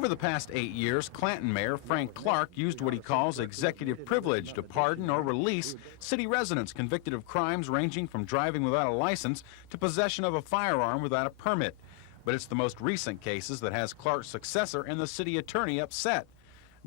Over the past 8 years, Clanton Mayor Frank Clark used what he calls executive privilege to pardon or release city residents convicted of crimes ranging from driving without a license to possession of a firearm without a permit. But it's the most recent cases that has Clark's successor and the city attorney upset.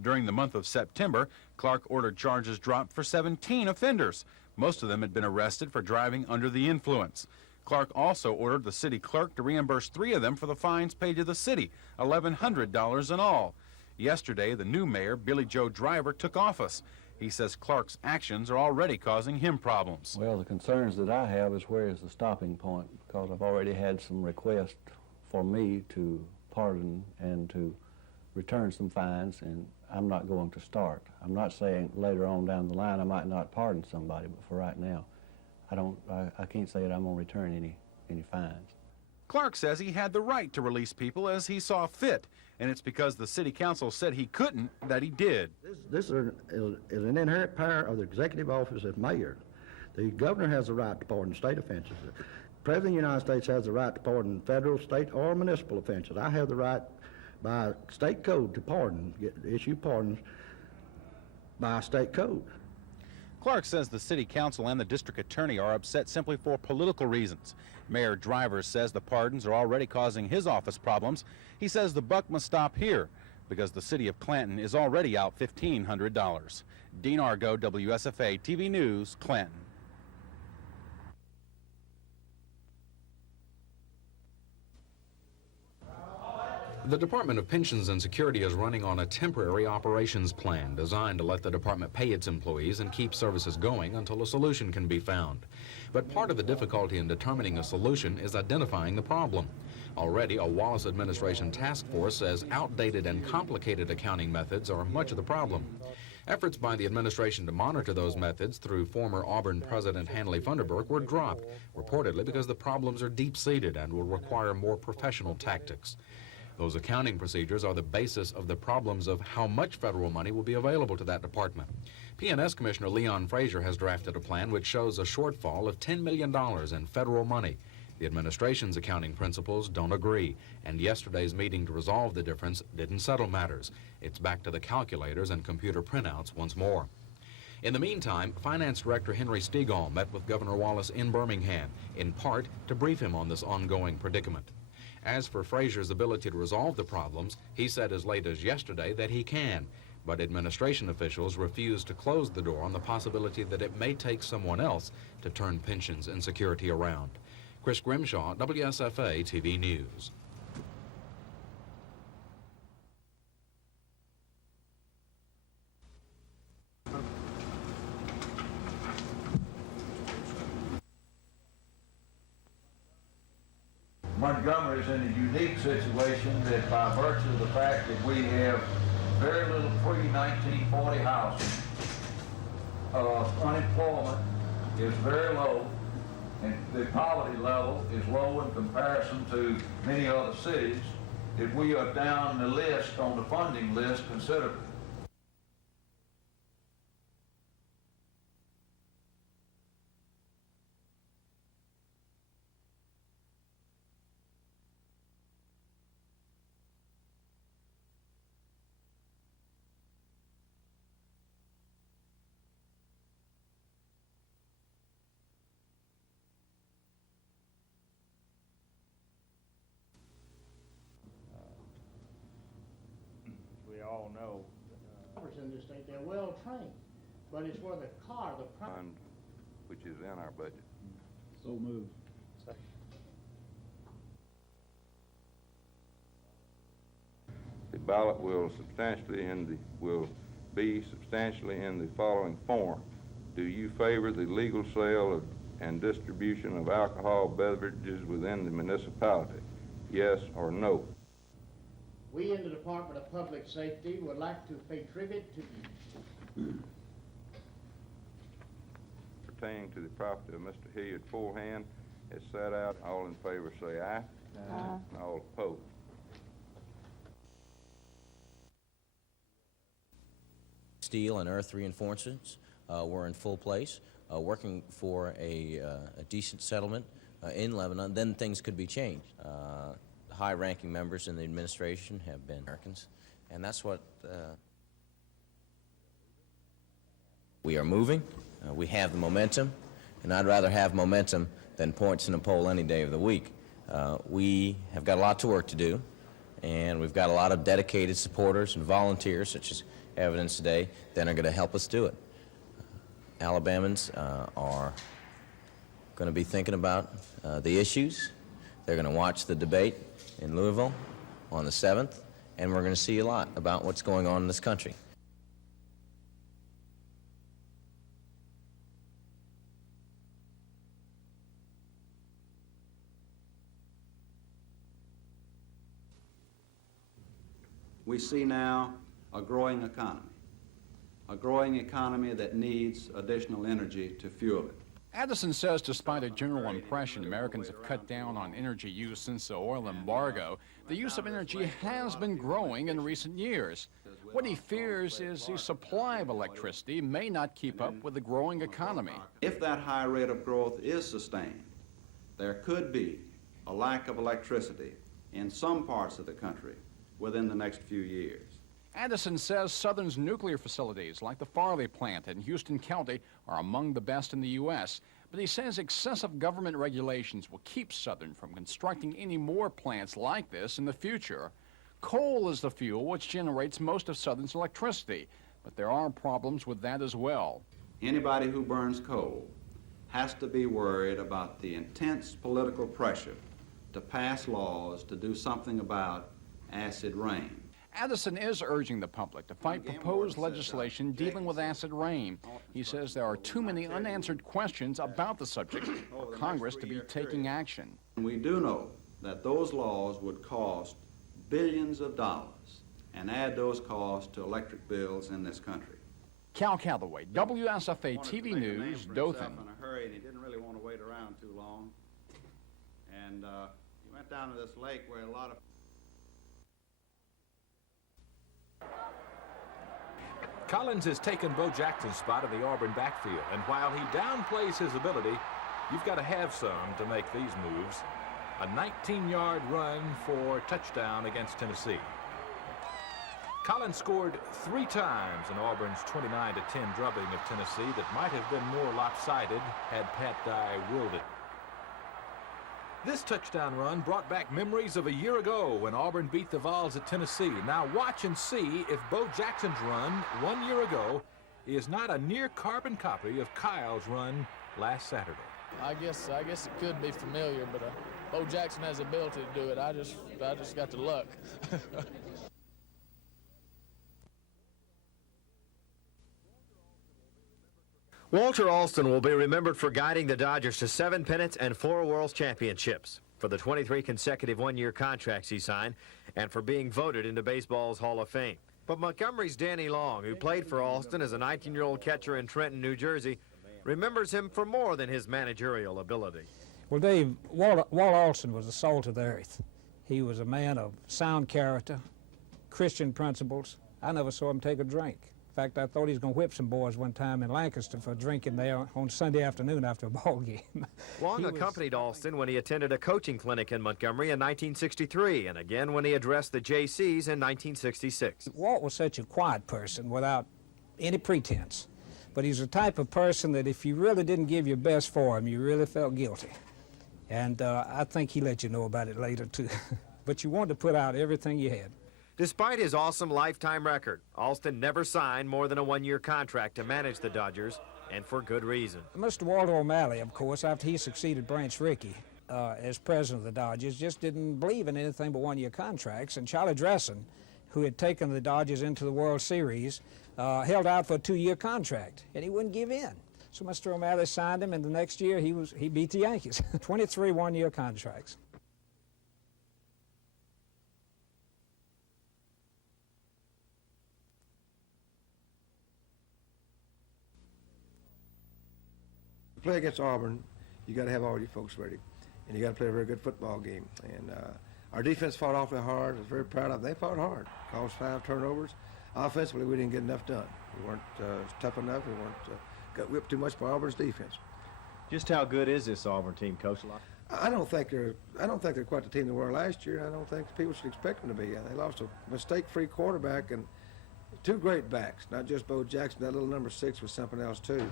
During the month of September, Clark ordered charges dropped for 17 offenders. Most of them had been arrested for driving under the influence. Clark also ordered the city clerk to reimburse 3 of them for the fines paid to the city, $1,100 in all. Yesterday, the new mayor, Billy Joe Driver, took office. He says Clark's actions are already causing him problems. Well, the concerns that I have is where is the stopping point, because I've already had some requests for me to pardon and to return some fines, and I'm not going to start. I'm not saying later on down the line I might not pardon somebody, but for right now, I can't say that I'm going to return any fines. Clark says he had the right to release people as he saw fit, and it's because the city council said he couldn't that he did. This is an inherent power of the executive office as mayor. The governor has the right to pardon state offenses. The President of the United States has the right to pardon federal, state, or municipal offenses. I have the right by state code to issue pardons by state code. Clark says the city council and the district attorney are upset simply for political reasons. Mayor Driver says the pardons are already causing his office problems. He says the buck must stop here because the city of Clanton is already out $1,500. Dean Argo, WSFA TV News, Clanton. The Department of Pensions and Security is running on a temporary operations plan designed to let the department pay its employees and keep services going until a solution can be found. But part of the difficulty in determining a solution is identifying the problem. Already, a Wallace administration task force says outdated and complicated accounting methods are much of the problem. Efforts by the administration to monitor those methods through former Auburn President Hanley Funderburk were dropped, reportedly because the problems are deep-seated and will require more professional tactics. Those accounting procedures are the basis of the problems of how much federal money will be available to that department. P&S Commissioner Leon Frazier has drafted a plan which shows a shortfall of $10 million in federal money. The administration's accounting principals don't agree, and yesterday's meeting to resolve the difference didn't settle matters. It's back to the calculators and computer printouts once more. In the meantime, Finance Director Henry Stegall met with Governor Wallace in Birmingham, in part to brief him on this ongoing predicament. As for Frazier's ability to resolve the problems, he said as late as yesterday that he can, but administration officials refused to close the door on the possibility that it may take someone else to turn pensions and security around. Chris Grimshaw, WSFA TV News. Montgomery is in a unique situation that by virtue of the fact that we have very little pre-1940 housing, unemployment is very low, and the poverty level is low in comparison to many other cities, that we are down the list, on the funding list, considerably. All know in this state, they're well trained, but it's where the fund, which is in our budget. So moved. The ballot will be substantially in the following form. Do you favor the legal sale and distribution of alcohol beverages within the municipality? Yes or no? We in the Department of Public Safety would like to pay tribute to pertaining to the property of Mr. Hilliard Fullhand as set out. All in favor say aye. Aye. All opposed. Steel and earth reinforcements were in full place, working for a decent settlement in Lebanon. Then things could be changed. high-ranking members in the administration have been Americans, and that's what we are moving. We have the momentum, and I'd rather have momentum than points in a poll any day of the week. We have got a lot of work to do, and we've got a lot of dedicated supporters and volunteers, such as evidence today, that are going to help us do it. Alabamans are going to be thinking about the issues. They're going to watch the debate in Louisville on the 7th, and we're going to see a lot about what's going on in this country. We see now a growing economy that needs additional energy to fuel it. Addison says despite a general impression Americans have cut down on energy use since the oil embargo, the use of energy has been growing in recent years. What he fears is the supply of electricity may not keep up with the growing economy. If that high rate of growth is sustained, there could be a lack of electricity in some parts of the country within the next few years. Addison says Southern's nuclear facilities, like the Farley plant in Houston County, are among the best in the U.S., but he says excessive government regulations will keep Southern from constructing any more plants like this in the future. Coal is the fuel which generates most of Southern's electricity, but there are problems with that as well. Anybody who burns coal has to be worried about the intense political pressure to pass laws to do something about acid rain. Addison is urging the public to fight proposed legislation dealing with acid rain. He says there are too many unanswered questions about the subject for Congress to be taking action. We do know that those laws would cost billions of dollars and add those costs to electric bills in this country. Cal Calloway, WSFA TV News, Dothan. In a hurry, and he didn't really want to wait around too long. And he went down to this lake where a lot of Collins has taken Bo Jackson's spot in the Auburn backfield, and while he downplays his ability, you've got to have some to make these moves. A 19-yard run for touchdown against Tennessee. Collins scored 3 times in Auburn's 29-10 drubbing of Tennessee that might have been more lopsided had Pat Dye willed it. This touchdown run brought back memories of a year ago when Auburn beat the Vols at Tennessee. Now watch and see if Bo Jackson's run 1 year ago is not a near carbon copy of Kyle's run last Saturday. I guess it could be familiar, but Bo Jackson has the ability to do it. I just got the luck. Walter Alston will be remembered for guiding the Dodgers to 7 pennants and 4 World Championships, for the 23 consecutive one-year contracts he signed, and for being voted into baseball's Hall of Fame. But Montgomery's Danny Long, who played for Alston as a 19-year-old catcher in Trenton, New Jersey, remembers him for more than his managerial ability. Well, Dave, Walt Alston was the salt of the earth. He was a man of sound character, Christian principles. I never saw him take a drink. In fact, I thought he was going to whip some boys one time in Lancaster for drinking there on Sunday afternoon after a ball game. Long accompanied Alston when he attended a coaching clinic in Montgomery in 1963, and again when he addressed the JCs in 1966. Walt was such a quiet person without any pretense, but he's the type of person that if you really didn't give your best for him, you really felt guilty. And I think he let you know about it later, too. But you wanted to put out everything you had. Despite his awesome lifetime record, Alston never signed more than a one-year contract to manage the Dodgers, and for good reason. Mr. Walter O'Malley, of course, after he succeeded Branch Rickey as president of the Dodgers, just didn't believe in anything but one-year contracts. And Charlie Dressen, who had taken the Dodgers into the World Series, held out for a 2-year contract, and he wouldn't give in. So Mr. O'Malley signed him, and the next year he beat the Yankees. 23 one-year contracts. Play against Auburn, you got to have all your folks ready, and you got to play a very good football game. And our defense fought awfully hard. I was very proud of them. They fought hard, caused 5 turnovers. Offensively, we didn't get enough done. We weren't tough enough. We weren't got whipped too much by Auburn's defense. Just how good is this Auburn team, Coach? I don't think they're quite the team they were last year. I don't think people should expect them to be. They lost a mistake-free quarterback and two great backs, not just Bo Jackson. That little number 6 was something else too.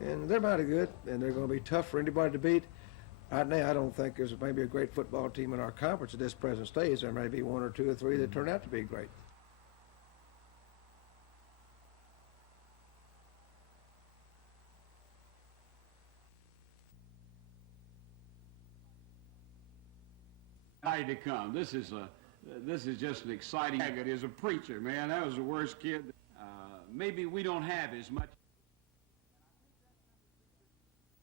And they're mighty good, and they're going to be tough for anybody to beat. Right now, I don't think there's maybe a great football team in our conference at this present stage. There may be 1 or 2 or 3 that turn out to be great. To come. This is just an exciting. It is a preacher, man. That was the worst kid. Maybe we don't have as much.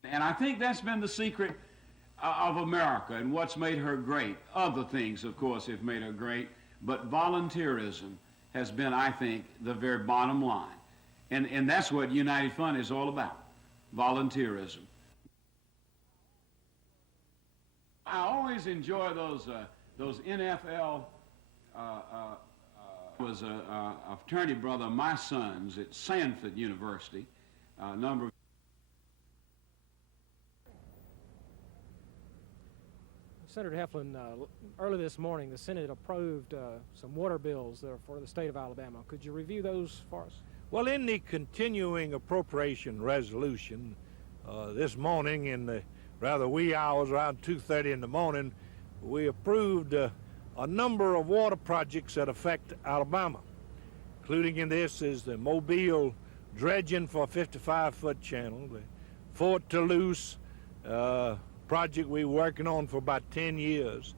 And I think that's been the secret of America and what's made her great. Other things, of course, have made her great, but volunteerism has been, I think, the very bottom line. And that's what United Fund is all about, volunteerism. I always enjoy those NFL. Was a fraternity brother of my son's at Sanford University. Number. Senator Heflin, early this morning, the Senate approved some water bills for the state of Alabama. Could you review those for us? Well, in the continuing appropriation resolution this morning in the rather wee hours, around 2:30 in the morning, we approved a number of water projects that affect Alabama. Including in this is the Mobile dredging for a 55-foot channel, the Fort Toulouse project we were working on for about 10 years,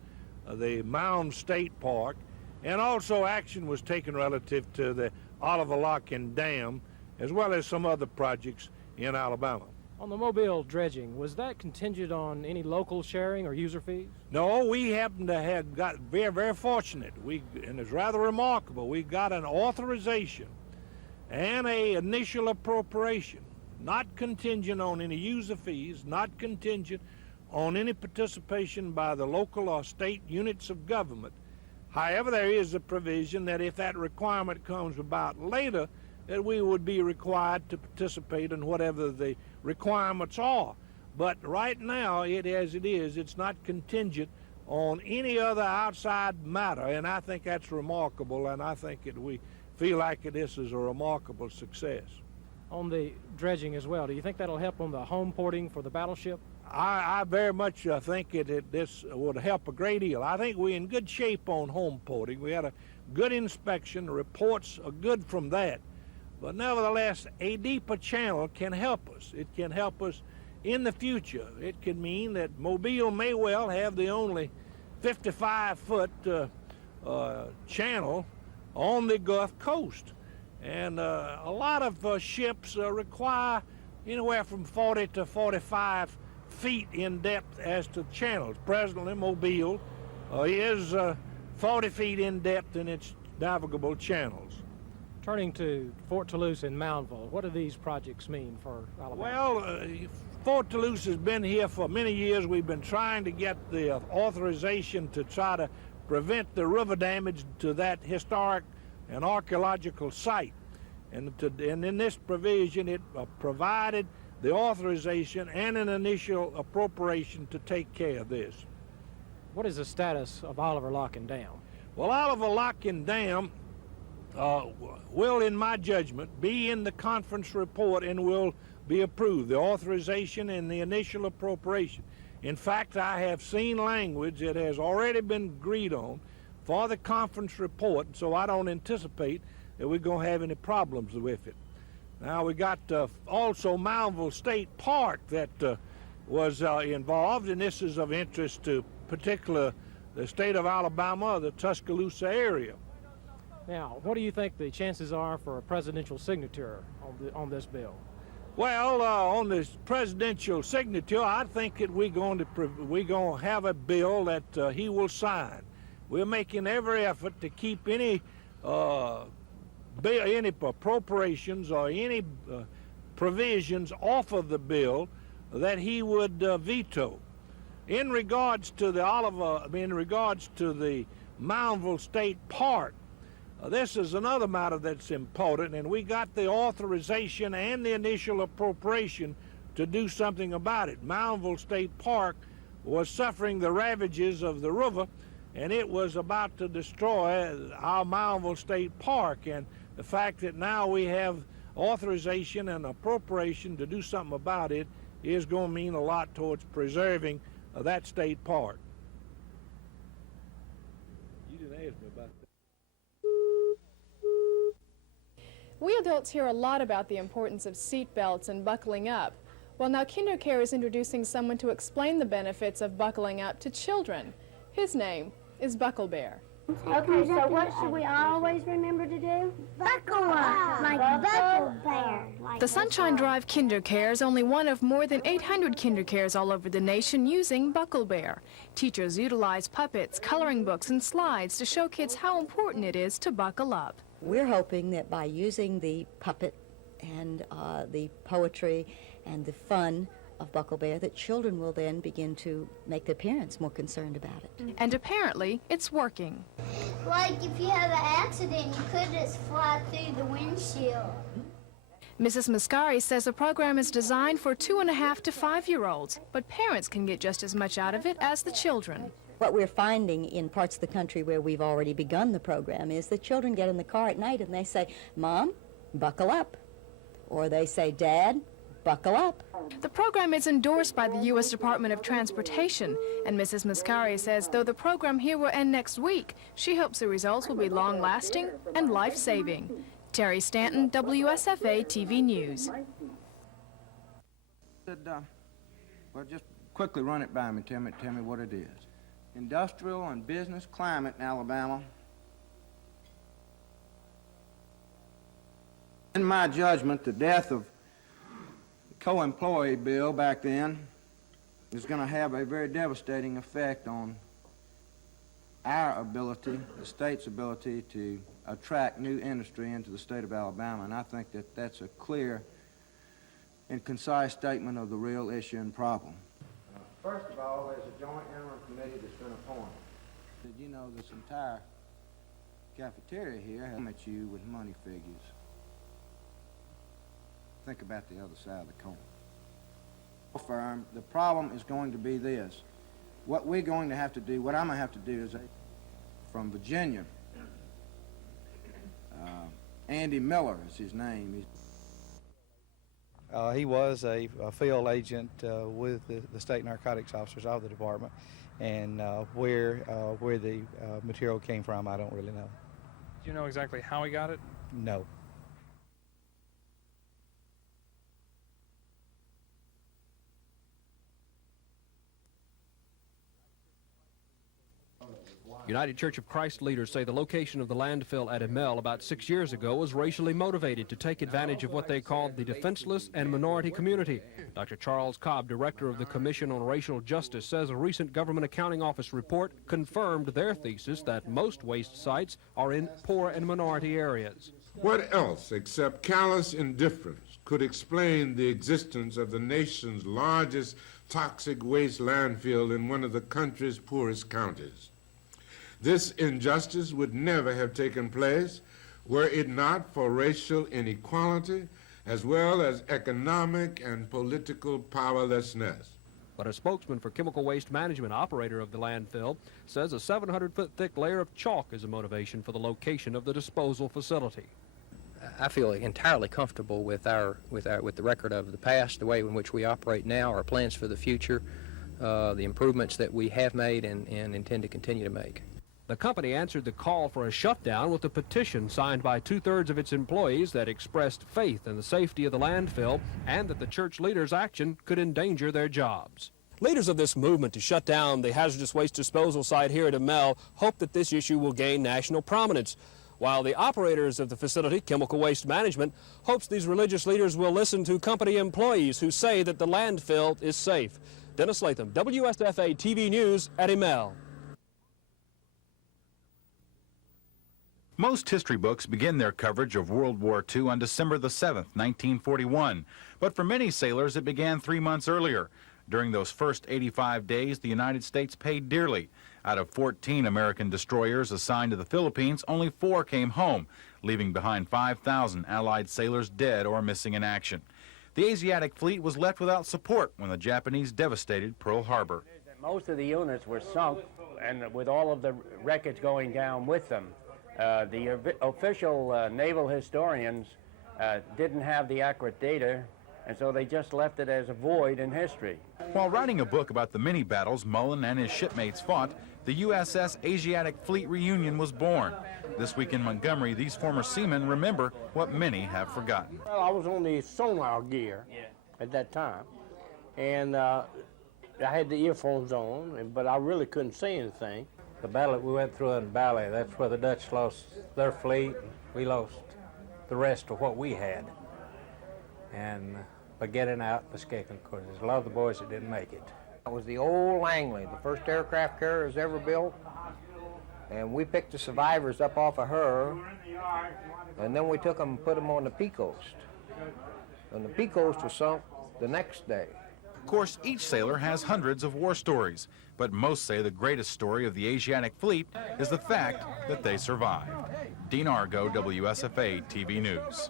the Mound State Park, and also action was taken relative to the Oliver Lock and Dam, as well as some other projects in Alabama. On the Mobile dredging, was that contingent on any local sharing or user fees? No, we happened to have got very, very fortunate. And it's rather remarkable. We got an authorization and an initial appropriation, not contingent on any user fees, not contingent on any participation by the local or state units of government. However, there is a provision that if that requirement comes about later, that we would be required to participate in whatever the requirements are. But right now, it's not contingent on any other outside matter, and I think that's remarkable, and I think we feel like this is a remarkable success. On the dredging as well, do you think that'll help on the home porting for the battleship? I very much think this would help a great deal. I think we're in good shape on home porting. We had a good inspection. The reports are good from that. But nevertheless, a deeper channel can help us. It can help us in the future. It can mean that Mobile may well have the only 55-foot channel on the Gulf Coast. And a lot of ships require anywhere from 40 to 45 feet in depth as to channels. Presently, Mobile is 40 feet in depth in its navigable channels. Turning to Fort Toulouse and Moundville, what do these projects mean for Alabama? Well, Fort Toulouse has been here for many years. We've been trying to get the authorization to try to prevent the river damage to that historic and archaeological site. And in this provision, it provided the authorization and an initial appropriation to take care of this. What is the status of Oliver Lock and Dam? Well, Oliver Lock and Dam will, in my judgment, be in the conference report and will be approved, the authorization and the initial appropriation. In fact, I have seen language that has already been agreed on for the conference report, so I don't anticipate that we're going to have any problems with it. Now, we got also Moundville State Park that was involved, and this is of interest to particular the state of Alabama, the Tuscaloosa area. Now, what do you think the chances are for a presidential signature on this bill? Well, on this presidential signature, I think that we're going to have a bill that he will sign. We're making every effort to keep any appropriations or any provisions off of the bill that he would veto. In regards to the Moundville State Park, this is another matter that's important, and we got the authorization and the initial appropriation to do something about it. Moundville State Park was suffering the ravages of the river, and it was about to destroy our Moundville State Park. And the fact that now we have authorization and appropriation to do something about it is going to mean a lot towards preserving that state park. You didn't ask me about that. We adults hear a lot about the importance of seat belts and buckling up. Well, now KinderCare is introducing someone to explain the benefits of buckling up to children. His name is Buckle Bear. Okay, so what should we always remember to do? Buckle up, like Buckle Bear. The Sunshine Drive KinderCare is only one of more than 800 KinderCares all over the nation using Buckle Bear. Teachers utilize puppets, coloring books, and slides to show kids how important it is to buckle up. We're hoping that by using the puppet and the poetry and the fun of Buckle Bear, that children will then begin to make their parents more concerned about it. And apparently, it's working. Like if you have an accident, you could just fly through the windshield. Mrs. Mascari says the program is designed for 2.5 to 5-year-olds, but parents can get just as much out of it as the children. What we're finding in parts of the country where we've already begun the program is that children get in the car at night and they say, "Mom, buckle up." Or they say, "Dad, buckle up." The program is endorsed by the U.S. Department of Transportation, and Mrs. Mascari says though the program here will end next week, she hopes the results will be long-lasting and life-saving. Terry Stanton, WSFA TV News. Well, just quickly run it by me. Tell me what it is. Industrial and business climate in Alabama. In my judgment, the death of the co-employee bill back then is going to have a very devastating effect on our ability, the state's ability, to attract new industry into the state of Alabama. And I think that that's a clear and concise statement of the real issue and problem. First of all, there's a joint interim committee that's been appointed. You know, this entire cafeteria here has met you with money figures. Think about the other side of the coin. Firm, the problem is going to be this. What we're going to have to do, what I'm going to have to do is, from Virginia, Andy Miller is his name. He was a field agent with the state narcotics officers of the department, and where the material came from, I don't really know. Do you know exactly how he got it? No. United Church of Christ leaders say the location of the landfill at Emel about 6 years ago was racially motivated to take advantage of what they called the defenseless and minority community. Dr. Charles Cobb, director of the Commission on Racial Justice, says a recent Government Accounting Office report confirmed their thesis that most waste sites are in poor and minority areas. What else except callous indifference could explain the existence of the nation's largest toxic waste landfill in one of the country's poorest counties? This injustice would never have taken place were it not for racial inequality as well as economic and political powerlessness. But a spokesman for Chemical Waste Management, operator of the landfill, says a 700-foot thick layer of chalk is a motivation for the location of the disposal facility. I feel entirely comfortable with the record of the past, the way in which we operate now, our plans for the future, the improvements that we have made and intend to continue to make. The company answered the call for a shutdown with a petition signed by 2/3 of its employees that expressed faith in the safety of the landfill and that the church leaders' action could endanger their jobs. Leaders of this movement to shut down the hazardous waste disposal site here at Emel hope that this issue will gain national prominence, while the operators of the facility, Chemical Waste Management, hopes these religious leaders will listen to company employees who say that the landfill is safe. Dennis Latham, WSFA TV News at Emel. Most history books begin their coverage of World War II on December the 7th, 1941. But for many sailors, it began 3 months earlier. During those first 85 days, the United States paid dearly. Out of 14 American destroyers assigned to the Philippines, only 4 came home, leaving behind 5,000 Allied sailors dead or missing in action. The Asiatic fleet was left without support when the Japanese devastated Pearl Harbor. Most of the units were sunk, and with all of the wreckage going down with them. The official naval historians didn't have the accurate data, and so they just left it as a void in history. While writing a book about the many battles Mullen and his shipmates fought, the USS Asiatic Fleet Reunion was born. This week in Montgomery, these former seamen remember what many have forgotten. Well, I was on the sonar gear at that time, and I had the earphones on, but I really couldn't say anything. The battle that we went through in Bali, that's where the Dutch lost their fleet. We lost the rest of what we had. And by getting out and escaping, of course, there's a lot of the boys that didn't make it. It was the old Langley, the first aircraft carriers ever built. And we picked the survivors up off of her, and then we took them and put them on the Pea Coast. And the Pea Coast was sunk the next day. Of course, each sailor has hundreds of war stories, but most say the greatest story of the Asiatic Fleet is the fact that they survived. Dean Argo, WSFA TV News.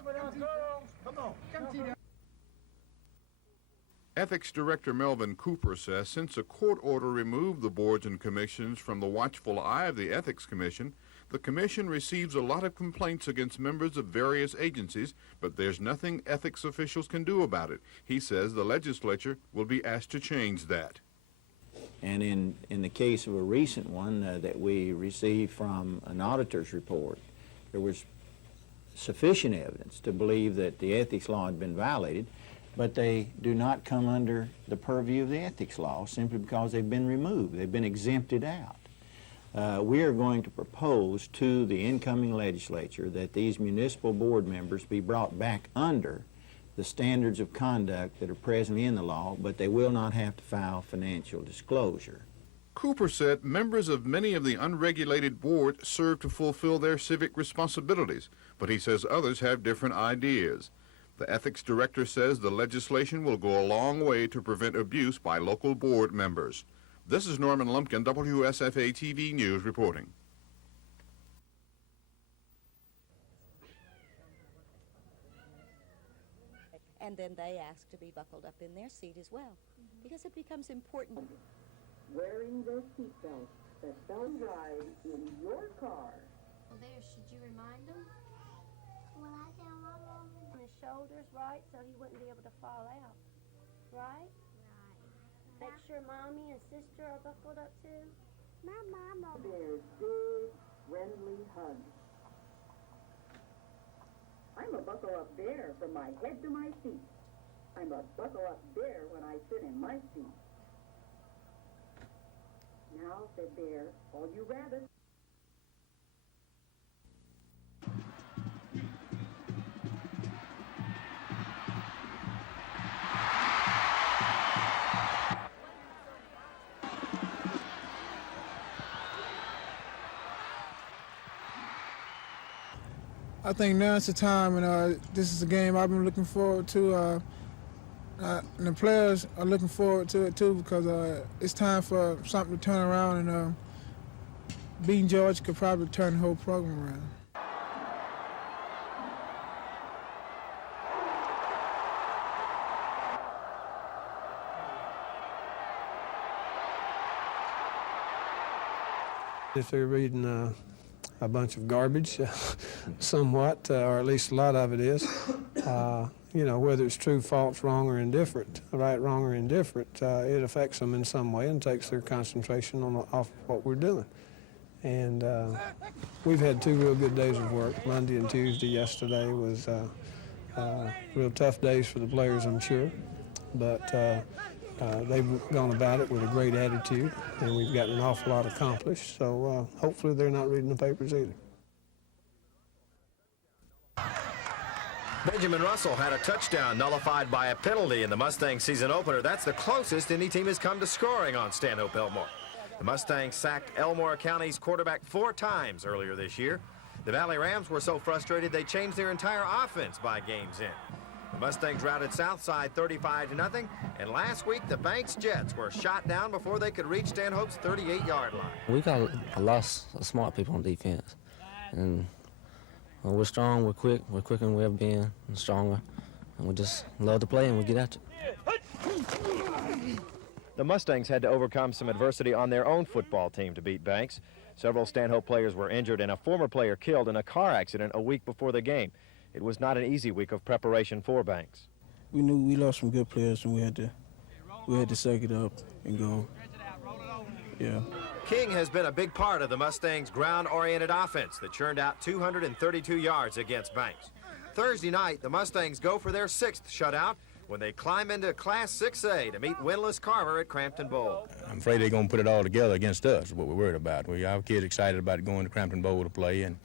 Ethics Director Melvin Cooper says since a court order removed the boards and commissions from the watchful eye of the Ethics Commission, the Commission receives a lot of complaints against members of various agencies, but there's nothing ethics officials can do about it. He says the legislature will be asked to change that. And in the case of a recent one that we received from an auditor's report, there was sufficient evidence to believe that the ethics law had been violated, but they do not come under the purview of the ethics law simply because they've been removed. They've been exempted out. We are going to propose to the incoming legislature that these municipal board members be brought back under the standards of conduct that are presently in the law, but they will not have to file financial disclosure. Cooper said members of many of the unregulated boards serve to fulfill their civic responsibilities, but he says others have different ideas. The ethics director says the legislation will go a long way to prevent abuse by local board members. This is Norman Lumpkin, WSFA TV News reporting. And then they ask to be buckled up in their seat as well, because it becomes important. Wearing their seatbelt, the sun ride in your car. Well, there, should you remind them? Well, I tell my mom on his shoulders, right, so he wouldn't be able to fall out, right? Make sure Mommy and Sister are buckled up too. My mama. There's big, friendly hugs. I'm a buckle-up bear from my head to my feet. I'm a buckle-up bear when I sit in my seat. Now, said Bear, all you rabbits. I think now it's the time, and this is a game I've been looking forward to, and the players are looking forward to it too, because it's time for something to turn around, and beating Georgia could probably turn the whole program around. If they're reading a bunch of garbage, somewhat, or at least a lot of it is. You know, whether it's true, false, wrong, or indifferent, right, wrong, or indifferent, it affects them in some way and takes their concentration off what we're doing. And we've had 2 real good days of work. Monday and Tuesday yesterday was real tough days for the players, I'm sure. But they've gone about it with a great attitude, and we've gotten an awful lot accomplished. So hopefully they're not reading the papers either. Benjamin Russell had a touchdown nullified by a penalty in the Mustang season opener. That's the closest any team has come to scoring on Stanhope Elmore. The Mustangs sacked Elmore County's quarterback 4 times earlier this year. The Valley Rams were so frustrated they changed their entire offense by game's end. The Mustangs routed Southside 35-0, and last week the Banks Jets were shot down before they could reach Stanhope's 38-yard line. We got a lot of smart people on defense, and we're strong, we're quicker than we've ever been, and stronger, and we just love to play and we get after it. The Mustangs had to overcome some adversity on their own football team to beat Banks. Several Stanhope players were injured and a former player killed in a car accident a week before the game. It was not an easy week of preparation for Banks. We knew we lost some good players, and we had to suck it up and go. Yeah. King has been a big part of the Mustangs' ground-oriented offense that churned out 232 yards against Banks. Thursday night, the Mustangs go for their 6th shutout when they climb into Class 6A to meet winless Carver at Crampton Bowl. I'm afraid they're going to put it all together against us, is what we're worried about. Our kids excited about going to Crampton Bowl to play, and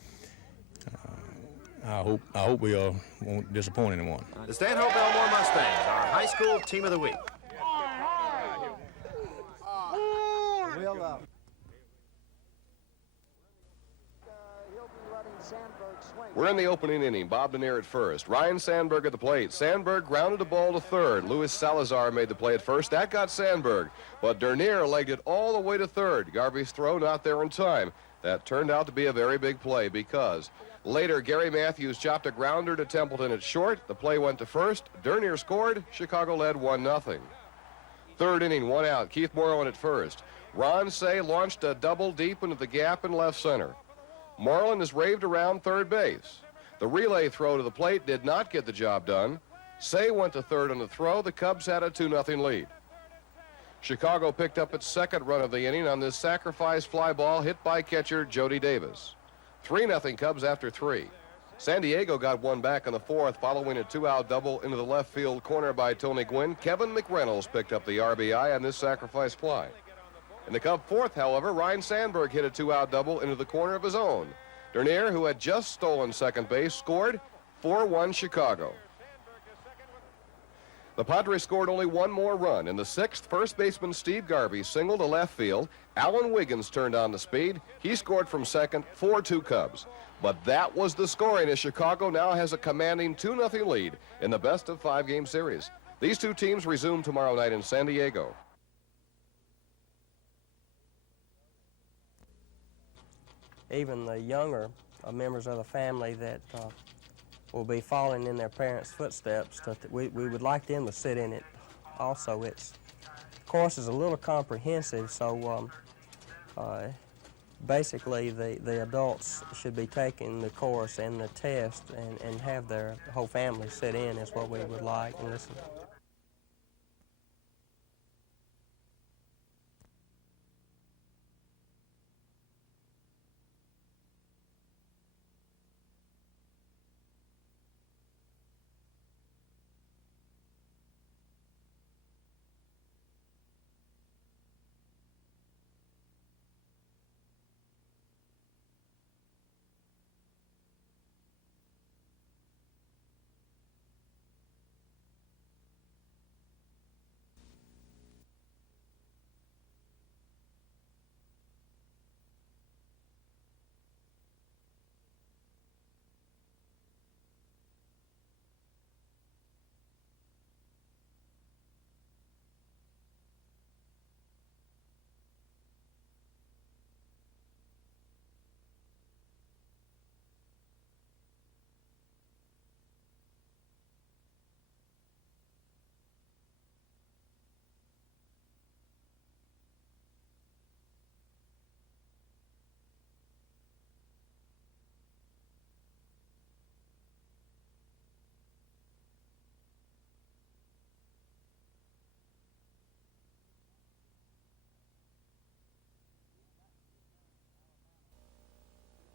I hope we won't disappoint anyone. The Stanhope Elmore Mustangs, our high school team of the week. We're in the opening inning. Bob Denier at first. Ryan Sandberg at the plate. Sandberg grounded the ball to third. Luis Salazar made the play at first. That got Sandberg. But Dernier legged it all the way to third. Garvey's throw not there in time. That turned out to be a very big play because later Gary Matthews chopped a grounder to Templeton at short. The play went to first. Dernier scored. Chicago led 1-0. Third inning, 1 out. Keith Moreland at first. Ron Say launched a double deep into the gap in left center. Moreland is raved around third base. The relay throw to the plate did not get the job done. Say went to third on the throw. The Cubs had a 2-0 lead. Chicago picked up its second run of the inning on this sacrifice fly ball hit by catcher Jody Davis. 3-0 Cubs after 3. San Diego got one back in the fourth following a 2-out double into the left field corner by Tony Gwynn. Kevin McReynolds picked up the RBI on this sacrifice fly. In the Cub fourth, however, Ryan Sandberg hit a 2-out double into the corner of his own. Dernier, who had just stolen second base, scored. 4-1 Chicago. The Padres scored only one more run. In the sixth, first baseman Steve Garvey singled to left field. Alan Wiggins turned on the speed. He scored from second. 4-2 Cubs. But that was the scoring as Chicago now has a commanding 2-0 lead in the best-of-5 game series. These two teams resume tomorrow night in San Diego. Even the younger members of the family that will be following in their parents' footsteps, we would like them to sit in it also. It's, of course, is a little comprehensive, so basically the adults should be taking the course and the test and have their whole family sit in is what we would like and listen.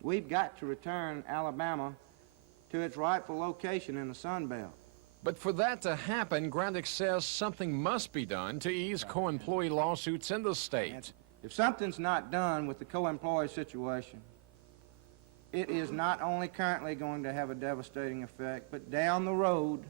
We've got to return Alabama to its rightful location in the Sun Belt. But for that to happen, Grandick says something must be done to ease co-employee lawsuits in the state. If something's not done with the co-employee situation, it is not only currently going to have a devastating effect, but down the road,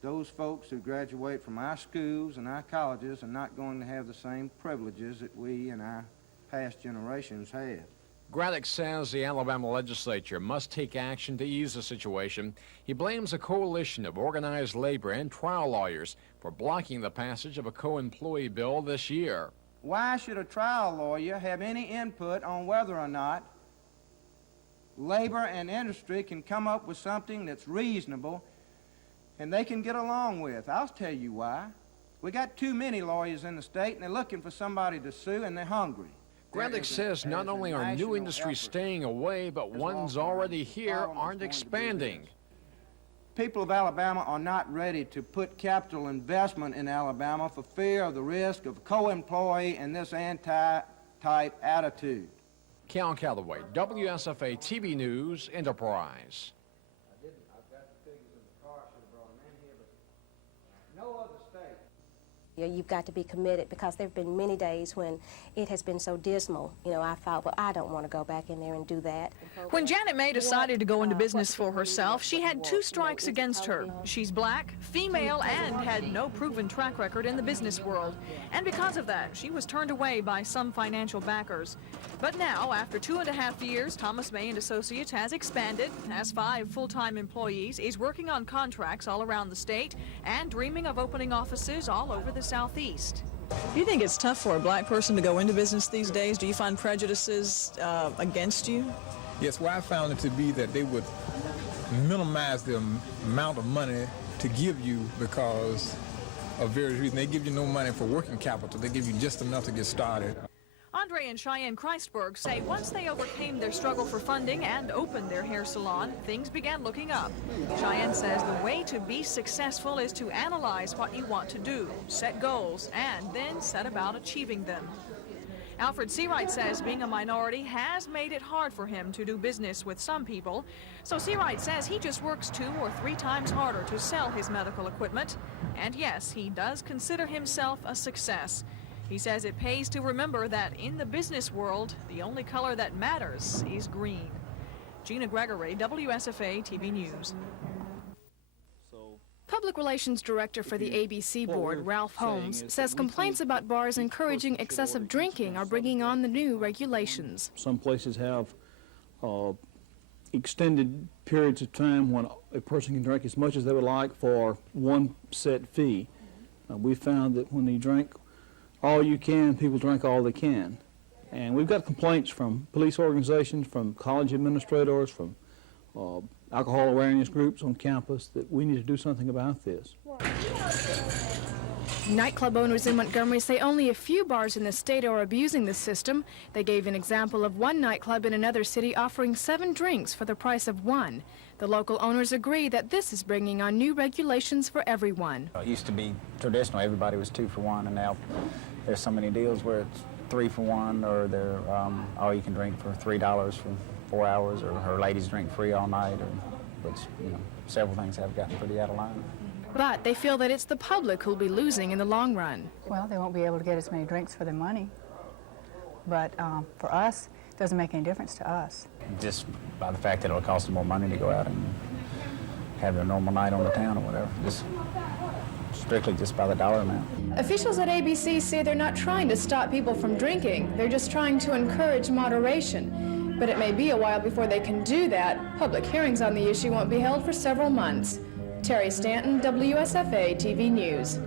those folks who graduate from our schools and our colleges are not going to have the same privileges that we and our past generations had. Grandick says the Alabama legislature must take action to ease the situation. He blames a coalition of organized labor and trial lawyers for blocking the passage of a co-employee bill this year. Why should a trial lawyer have any input on whether or not labor and industry can come up with something that's reasonable and they can get along with? I'll tell you why. We got too many lawyers in the state, and they're looking for somebody to sue, and they're hungry. Gredick says not only are new industries staying away, but ones already here aren't expanding. People of Alabama are not ready to put capital investment in Alabama for fear of the risk of co-employee and this anti-type attitude. Cal Calloway, WSFA TV News, Enterprise. You've got to be committed, because there have been many days when it has been so dismal. You know, I thought, well, I don't want to go back in there and do that. When Janet May decided to go into business for herself, she had 2 strikes against her. She's black, female, and had no proven track record in the business world. And because of that, she was turned away by some financial backers. But now, after 2.5 years, Thomas May & Associates has expanded, has 5 full-time employees, is working on contracts all around the state, and dreaming of opening offices all over the Southeast. Do you think it's tough for a black person to go into business these days? Do you find prejudices against you? Yes, well, I found it to be that they would minimize the amount of money to give you because of various reasons. They give you no money for working capital. They give you just enough to get started. Andre and Cheyenne Christberg say once they overcame their struggle for funding and opened their hair salon, things began looking up. Cheyenne says the way to be successful is to analyze what you want to do, set goals, and then set about achieving them. Alfred Seawright says being a minority has made it hard for him to do business with some people. So Seawright says he just works 2 or 3 times harder to sell his medical equipment. And yes, he does consider himself a success. He says it pays to remember that in the business world, the only color that matters is green. Gina Gregory, WSFA TV News. Public Relations Director for the ABC Board, Ralph Holmes, says complaints about bars encouraging excessive drinking are bringing on the new regulations. Some places have extended periods of time when a person can drink as much as they would like for one set fee. We found that when they drink all you can, people drink all they can. And we've got complaints from police organizations, from college administrators, from alcohol awareness groups on campus that we need to do something about this. Nightclub owners in Montgomery say only a few bars in the state are abusing the system. They gave an example of one nightclub in another city offering 7 drinks for the price of 1. The local owners agree that this is bringing on new regulations for everyone. It used to be traditional, everybody was 2 for 1, and now there's so many deals where it's 3 for 1, or they're all you can drink for $3 for 4 hours, or ladies drink free all night, or which, you know, several things have gotten pretty out of line. But they feel that it's the public who'll be losing in the long run. Well, they won't be able to get as many drinks for their money. But for us, it doesn't make any difference to us. Just by the fact that it'll cost them more money to go out and have their normal night on the town or whatever. Just strictly just by the dollar amount. Officials at ABC say they're not trying to stop people from drinking. They're just trying to encourage moderation. But it may be a while before they can do that. Public hearings on the issue won't be held for several months. Terry Stanton, WSFA TV News.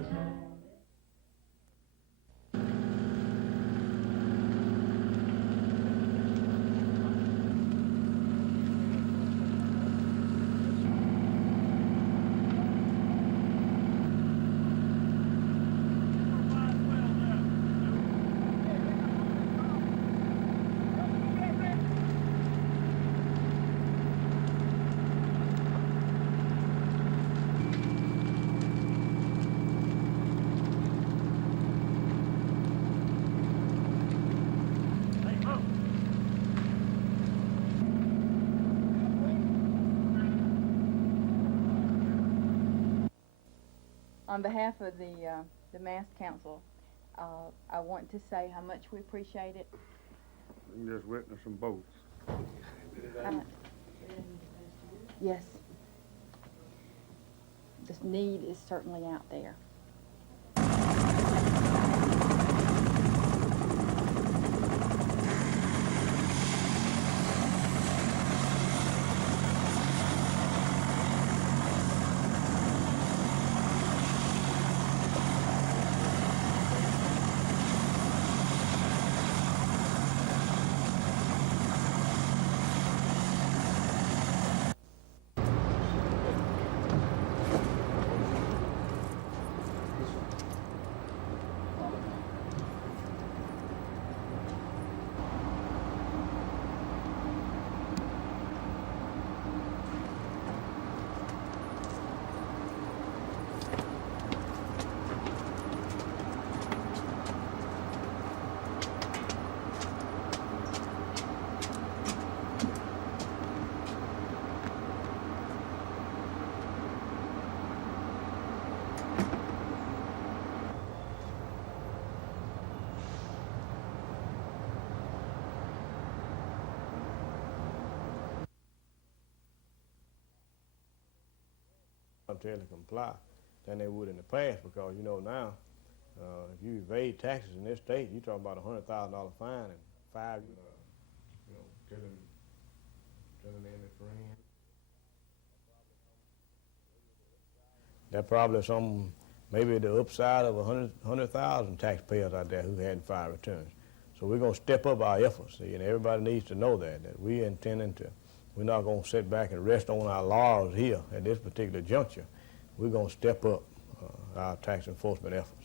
On behalf of the Mass Council, I want to say how much we appreciate it. You can just witness them both. Yes. This need is certainly out there. Until they comply than they would in the past, because you know now, if you evade taxes in this state, you're talking about a $100,000 fine and 5 years. You know, telling them it's friends. That's probably some, maybe the upside of 100,000 taxpayers out there who hadn't filed returns. So we're going to step up our efforts, see, and everybody needs to know that we're intending to. We're not going to sit back and rest on our laurels here at this particular juncture. We're going to step up our tax enforcement efforts.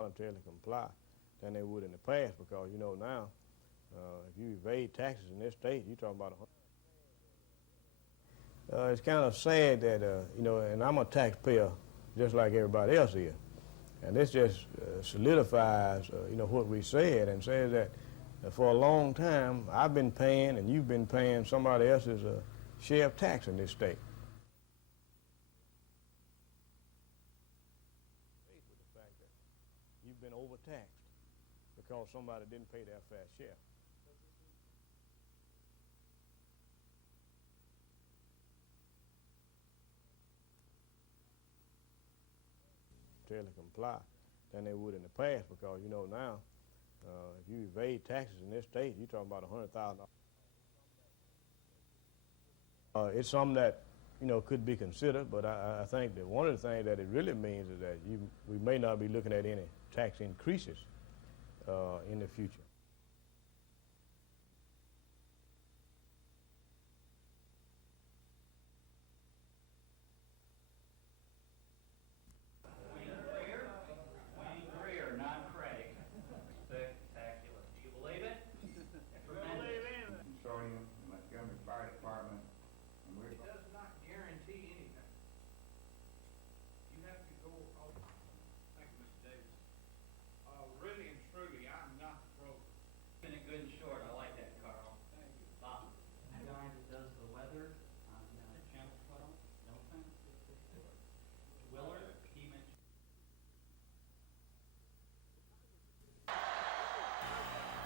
Until they comply than they would in the past, because you know now, if you evade taxes in this state, you're talking about it's kind of sad that, you know, and I'm a taxpayer just like everybody else is. And this just solidifies, you know, what we said, and says that for a long time, I've been paying and you've been paying somebody else's share of tax in this state. With the fact that you've been overtaxed because somebody didn't pay their fair share. To comply than they would in the past, because you know now, if you evade taxes in this state, you're talking about $100,000. It's something that, you know, could be considered, but I think that one of the things that it really means is that we may not be looking at any tax increases in the future.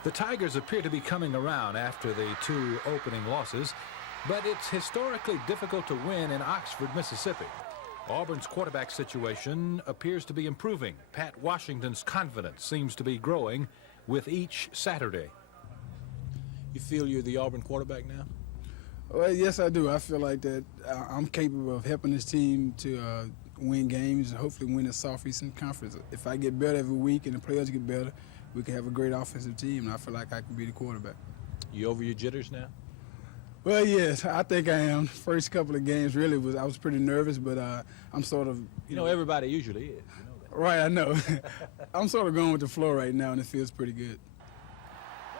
The Tigers appear to be coming around after the 2 opening losses, but it's historically difficult to win in Oxford, Mississippi. Auburn's quarterback situation appears to be improving. Pat Washington's confidence seems to be growing with each Saturday. You feel you're the Auburn quarterback now? Well, yes, I do. I feel like that I'm capable of helping this team to win games and hopefully win the Southeastern Conference. If I get better every week and the players get better, we can have a great offensive team, and I feel like I can be the quarterback. You over your jitters now? Well, yes, I think I am. First couple of games really I was pretty nervous, but I'm sort of... You know, everybody usually is. You know that. Right, I know. I'm sort of going with the flow right now, and it feels pretty good.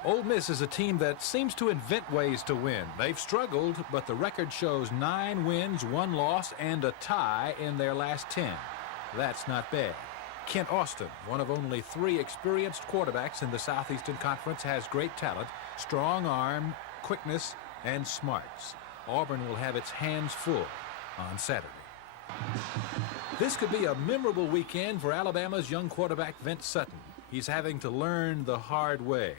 Ole Miss is a team that seems to invent ways to win. They've struggled, but the record shows 9 wins, 1 loss, and a tie in their last 10. That's not bad. Kent Austin, one of only 3 experienced quarterbacks in the Southeastern Conference, has great talent, strong arm, quickness, and smarts. Auburn will have its hands full on Saturday. This could be a memorable weekend for Alabama's young quarterback Vince Sutton. He's having to learn the hard way.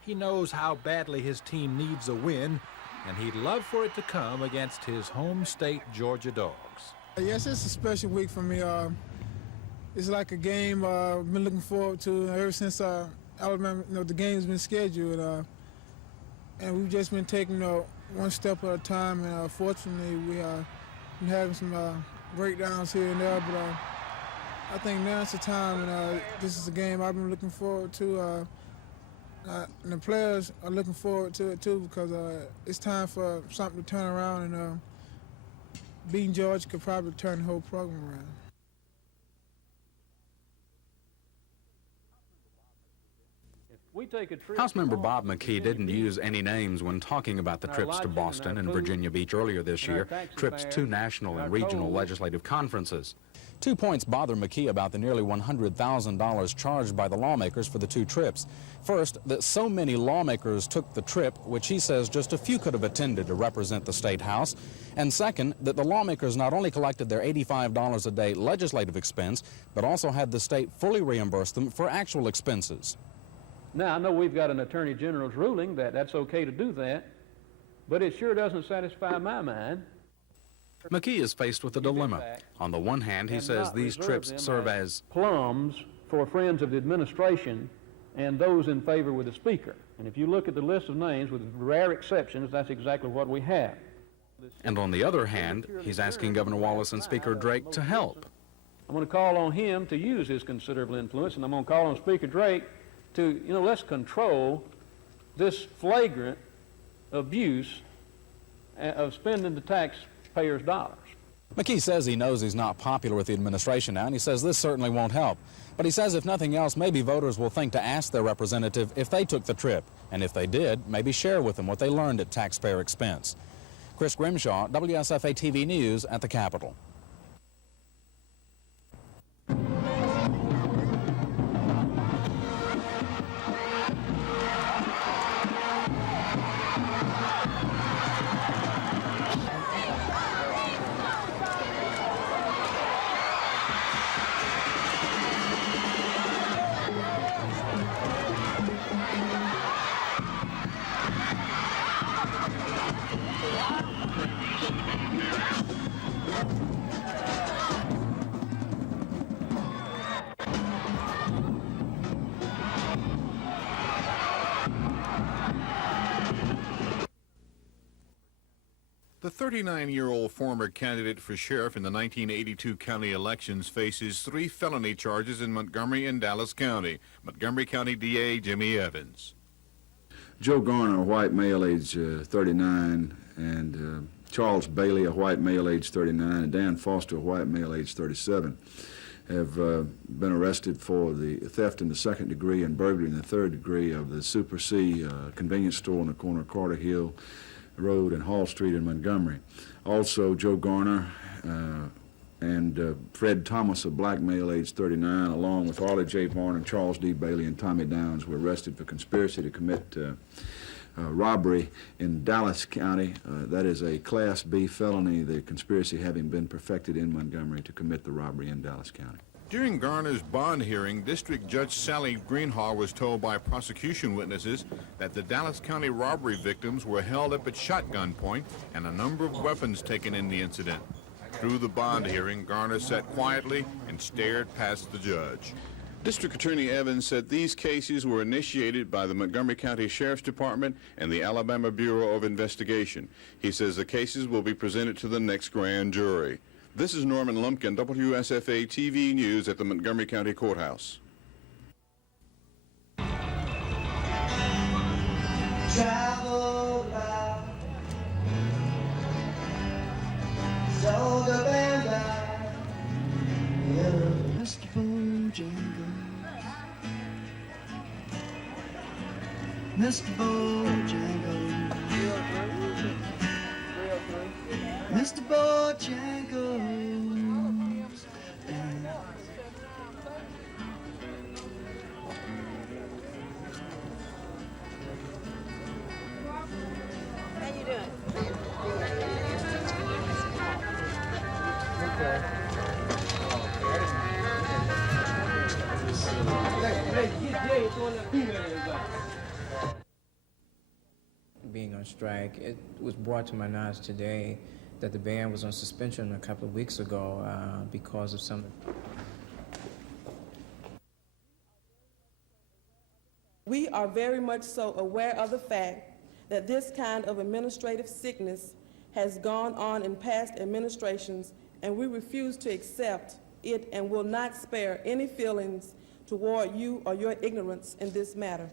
He knows how badly his team needs a win, and he'd love for it to come against his home state Georgia Dogs. Yes, it's a special week for me. It's like a game I've been looking forward to ever since Alabama, you know, the game's been scheduled, and we've just been taking one step at a time. And fortunately, we been having some breakdowns here and there. But I think now it's the time, and this is a game I've been looking forward to. And the players are looking forward to it too, because it's time for something to turn around, and beating Georgia could probably turn the whole program around. Housemember Bob McKee didn't use any names when talking about the trips to Boston and Virginia Beach earlier this year, trips to national and regional legislative conferences. 2 points bother McKee about the nearly $100,000 charged by the lawmakers for the 2 trips. First, that so many lawmakers took the trip, which he says just a few could have attended to represent the State House. And second, that the lawmakers not only collected their $85 a day legislative expense, but also had the state fully reimburse them for actual expenses. Now, I know we've got an Attorney General's ruling that that's okay to do that, but it sure doesn't satisfy my mind. McKee is faced with a dilemma. On the one hand, he says these trips serve as plums for friends of the administration and those in favor with the Speaker. And if you look at the list of names, with rare exceptions, that's exactly what we have. And on the other hand, he's asking Governor Wallace and Speaker Drake to help. I'm going to call on him to use his considerable influence, and I'm going to call on Speaker Drake to, let's control this flagrant abuse of spending the taxpayers' dollars. McKee says he knows he's not popular with the administration now, and he says this certainly won't help. But he says if nothing else, maybe voters will think to ask their representative if they took the trip, and if they did, maybe share with them what they learned at taxpayer expense. Chris Grimshaw, WSFA TV News at the Capitol. The 39-year-old former candidate for sheriff in the 1982 county elections faces 3 felony charges in Montgomery and Dallas County. Montgomery County DA Jimmy Evans. Joe Garner, a white male, age 39, and Charles Bailey, a white male, age 39, and Dan Foster, a white male, age 37, have been arrested for the theft in the 2nd degree and burglary in the 3rd degree of the Super C convenience store on the corner of Carter Hill Road and Hall Street in Montgomery. Also, Joe Garner and Fred Thomas, a black male, age 39, along with Arlie J. Varn and Charles D. Bailey and Tommy Downs, were arrested for conspiracy to commit robbery in Dallas County. That is a Class B felony, the conspiracy having been perfected in Montgomery to commit the robbery in Dallas County. During Garner's bond hearing, District Judge Sally Greenhaw was told by prosecution witnesses that the Dallas County robbery victims were held up at shotgun point and a number of weapons taken in the incident. Through the bond hearing, Garner sat quietly and stared past the judge. District Attorney Evans said these cases were initiated by the Montgomery County Sheriff's Department and the Alabama Bureau of Investigation. He says the cases will be presented to the next grand jury. This is Norman Lumpkin, WSFA TV News at the Montgomery County Courthouse. Travel about, sold up and out, Mr. Bojangles, Mr. Bojangles, Mr. Bojangles. How you doing? Being on strike, it was brought to my knowledge today that the band was on suspension a couple of weeks ago because of some. We are very much so aware of the fact that this kind of administrative sickness has gone on in past administrations, and we refuse to accept it and will not spare any feelings toward you or your ignorance in this matter.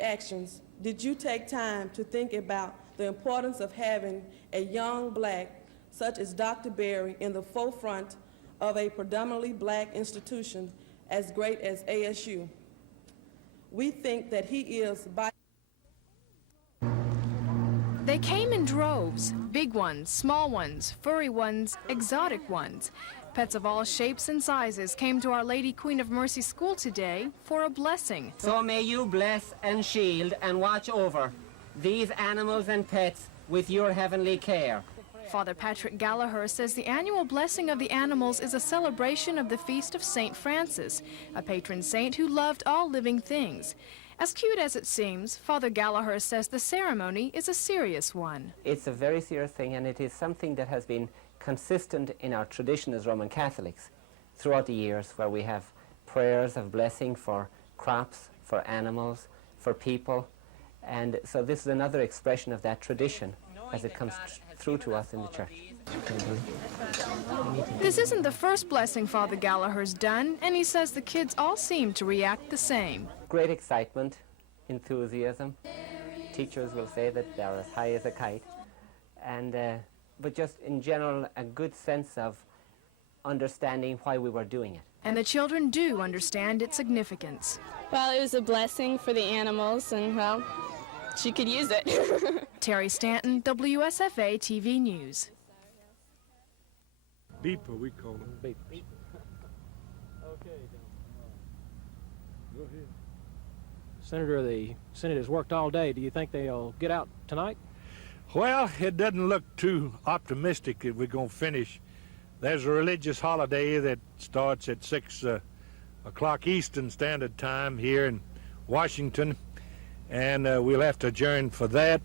Actions, did you take time to think about the importance of having a young black such as Dr. Berry in the forefront of a predominantly black institution as great as ASU? We think that he is by... They came in droves, big ones, small ones, furry ones, exotic ones. Pets of all shapes and sizes came to Our Lady Queen of Mercy School today for a blessing. So may you bless and shield and watch over these animals and pets with your heavenly care. Father Patrick Gallagher says the annual blessing of the animals is a celebration of the feast of St. Francis, a patron saint who loved all living things. As cute as it seems, Father Gallagher says the ceremony is a serious one. It's a very serious thing, and it is something that has been consistent in our tradition as Roman Catholics throughout the years, where we have prayers of blessing for crops, for animals, for people. And so this is another expression of that tradition as it comes through to us in the church. This isn't the first blessing Father Gallagher's done, and he says the kids all seem to react the same. Great excitement, enthusiasm. Teachers will say that they're as high as a kite. And, but just in general, a good sense of understanding why we were doing it. And the children do understand its significance. Well, it was a blessing for the animals, and, well, she could use it. Terry Stanton, WSFA TV News. Beeper, we call him. Beep. Okay. Go ahead. Senator, the Senate has worked all day. Do you think they'll get out tonight? Well, it doesn't look too optimistic that we're going to finish. There's a religious holiday that starts at 6 o'clock Eastern Standard Time here in Washington, and we'll have to adjourn for that.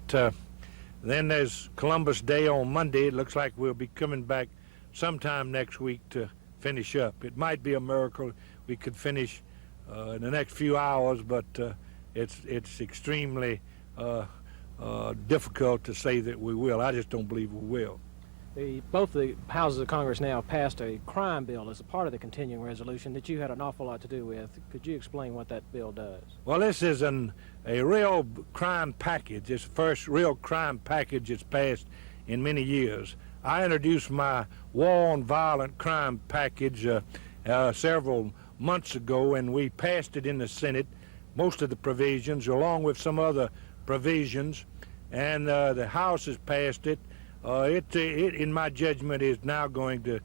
Then there's Columbus Day on Monday. It looks like we'll be coming back sometime next week to finish up. It might be a miracle we could finish in the next few hours, but it's extremely difficult to say that we will. I just don't believe we will. Both the houses of Congress now passed a crime bill as a part of the continuing resolution that you had an awful lot to do with. Could you explain what that bill does? Well, this is a real crime package. It's the first real crime package that's passed in many years. I introduced my War on Violent Crime package several months ago, and we passed it in the Senate, most of the provisions, along with some other provisions, and the House has passed it. It, in my judgment, is now going to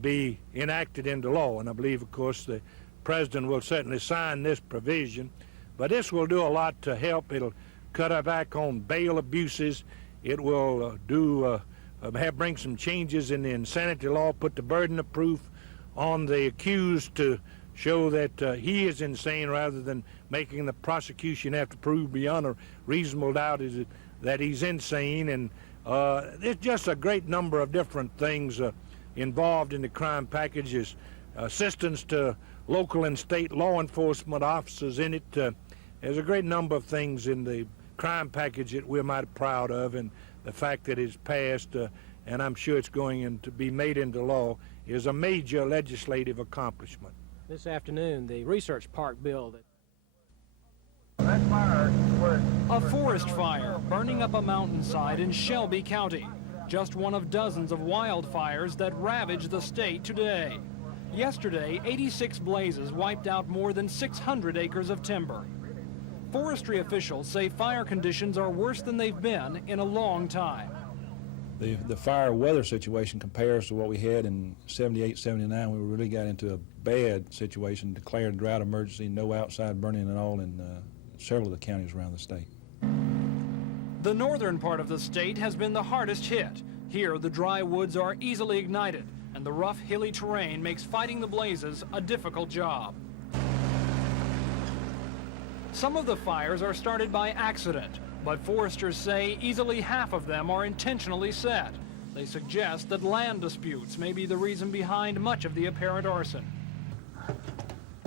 be enacted into law, and I believe, of course, the President will certainly sign this provision. But this will do a lot to help. It'll cut back on bail abuses. It will bring some changes in the insanity law, put the burden of proof on the accused to show that he is insane rather than making the prosecution have to prove beyond a reasonable doubt that he's insane. And there's just a great number of different things involved in the crime packages. Assistance to local and state law enforcement officers in it. There's a great number of things in the crime package that we're mighty proud of, and the fact that it's passed, and I'm sure it's going to be made into law, is a major legislative accomplishment. This afternoon, the research park bill that... A forest fire burning up a mountainside in Shelby County. Just one of dozens of wildfires that ravaged the state today. Yesterday, 86 blazes wiped out more than 600 acres of timber. Forestry officials say fire conditions are worse than they've been in a long time. The fire weather situation compares to what we had in 78, 79. We really got into a bad situation, declared drought emergency, no outside burning at all in several of the counties around the state. The northern part of the state has been the hardest hit. Here, the dry woods are easily ignited, and the rough, hilly terrain makes fighting the blazes a difficult job. Some of the fires are started by accident, but foresters say easily half of them are intentionally set. They suggest that land disputes may be the reason behind much of the apparent arson.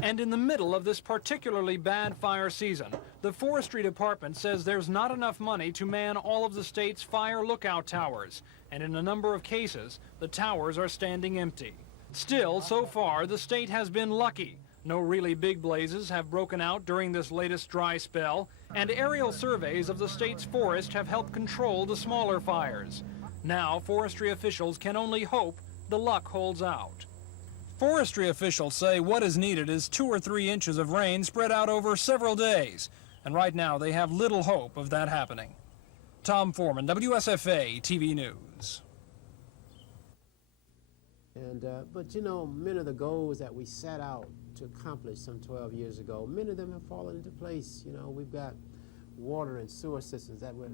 And in the middle of this particularly bad fire season, the Forestry Department says there's not enough money to man all of the state's fire lookout towers, and in a number of cases, the towers are standing empty. Still, so far, the state has been lucky. No really big blazes have broken out during this latest dry spell, and aerial surveys of the state's forest have helped control the smaller fires. Now, forestry officials can only hope the luck holds out. Forestry officials say what is needed is 2 or 3 inches of rain spread out over several days, and right now they have little hope of that happening. Tom Foreman, WSFA TV News. And but you know, many of the goals that we set out to accomplish some 12 years ago, many of them have fallen into place. You know, we've got water and sewer systems that were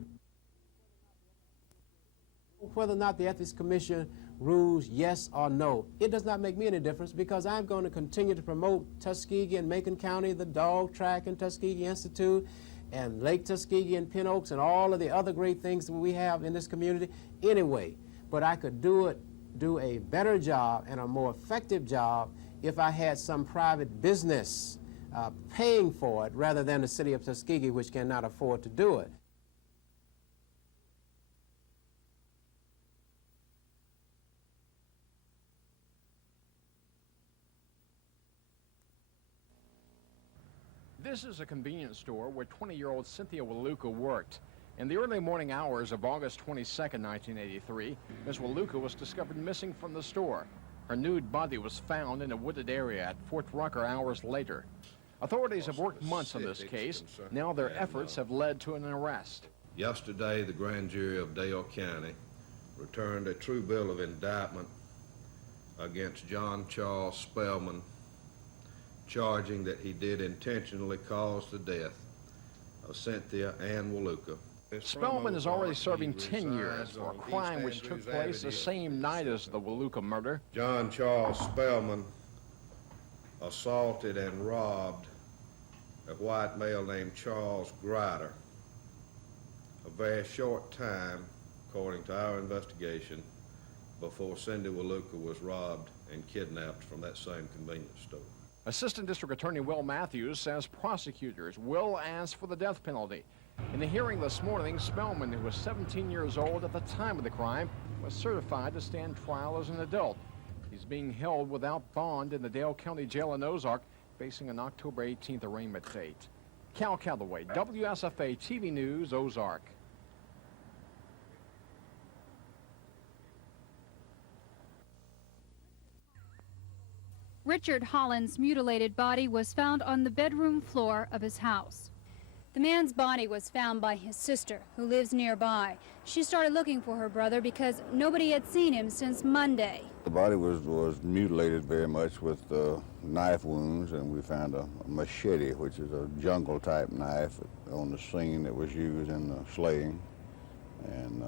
Whether or not the Ethics Commission rules yes or no, it does not make me any difference because I'm going to continue to promote Tuskegee and Macon County, the dog track and Tuskegee Institute, and Lake Tuskegee and Pin Oaks and all of the other great things that we have in this community anyway. But I could do a better job and a more effective job if I had some private business paying for it rather than the city of Tuskegee, which cannot afford to do it. This is a convenience store where 20-year-old Cynthia Waluka worked. In the early morning hours of August 22, 1983, Ms. Waluka was discovered missing from the store. Her nude body was found in a wooded area at Fort Rucker hours later. Authorities have worked months on this case. Now their efforts have led to an arrest. Yesterday, the grand jury of Dale County returned a true bill of indictment against John Charles Spellman, charging that he did intentionally cause the death of Cynthia Ann Waluka. Spellman is already serving 10 years for a crime which took place the same night as the Waluka murder. John Charles Spellman assaulted and robbed a white male named Charles Grider a very short time, according to our investigation, before Cindy Waluka was robbed and kidnapped from that same convenience store. Assistant District Attorney Will Matthews says prosecutors will ask for the death penalty. In the hearing this morning, Spellman, who was 17 years old at the time of the crime, was certified to stand trial as an adult. He's being held without bond in the Dale County Jail in Ozark, facing an October 18th arraignment date. Cal Calloway, WSFA TV News, Ozark. Richard Holland's mutilated body was found on the bedroom floor of his house. The man's body was found by his sister, who lives nearby. She started looking for her brother because nobody had seen him since Monday. The body was mutilated very much with knife wounds, and we found a machete, which is a jungle-type knife, on the scene that was used in the slaying, and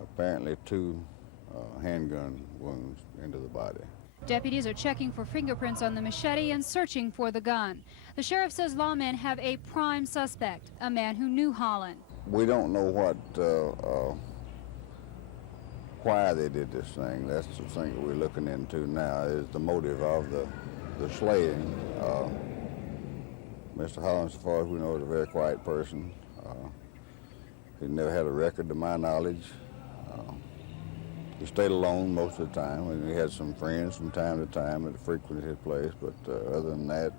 apparently 2 handgun wounds into the body. Deputies are checking for fingerprints on the machete and searching for the gun. The sheriff says lawmen have a prime suspect, a man who knew Holland. We don't know why they did this thing. That's the thing that we're looking into now, is the motive of the slaying. Mr. Holland, as far as we know, is a very quiet person. He never had a record, to my knowledge. He stayed alone most of the time, and he had some friends from time to time that frequented his place, but other than that,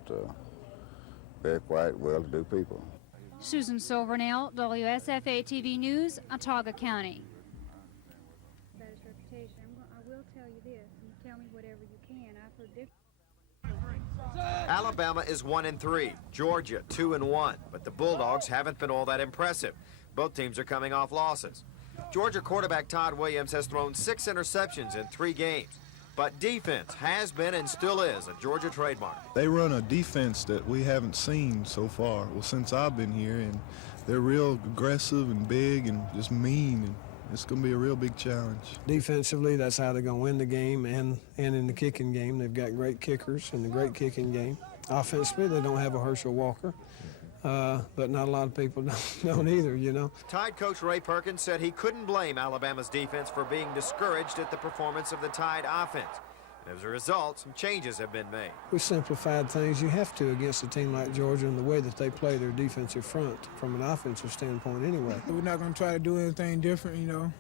very quiet, well-to-do people. Susan Silvernail, WSFA TV News, Autauga County. About his reputation, I will tell you this, and tell me whatever you can. I've heard different. Alabama is 1-3, Georgia 2-1, but the Bulldogs haven't been all that impressive. Both teams are coming off losses. Georgia quarterback Todd Williams has thrown 6 interceptions in 3 games. But defense has been and still is a Georgia trademark. They run a defense that we haven't seen so far, well, since I've been here, and they're real aggressive and big and just mean, and it's going to be a real big challenge. Defensively, that's how they're going to win the game, and in the kicking game. They've got great kickers in the great kicking game. Offensively, they don't have a Herschel Walker. But not a lot of people don't either, you know. Tide coach Ray Perkins said he couldn't blame Alabama's defense for being discouraged at the performance of the Tide offense. And as a result, some changes have been made. We simplified things. You have to against a team like Georgia in the way that they play their defensive front from an offensive standpoint anyway. We're not going to try to do anything different, you know,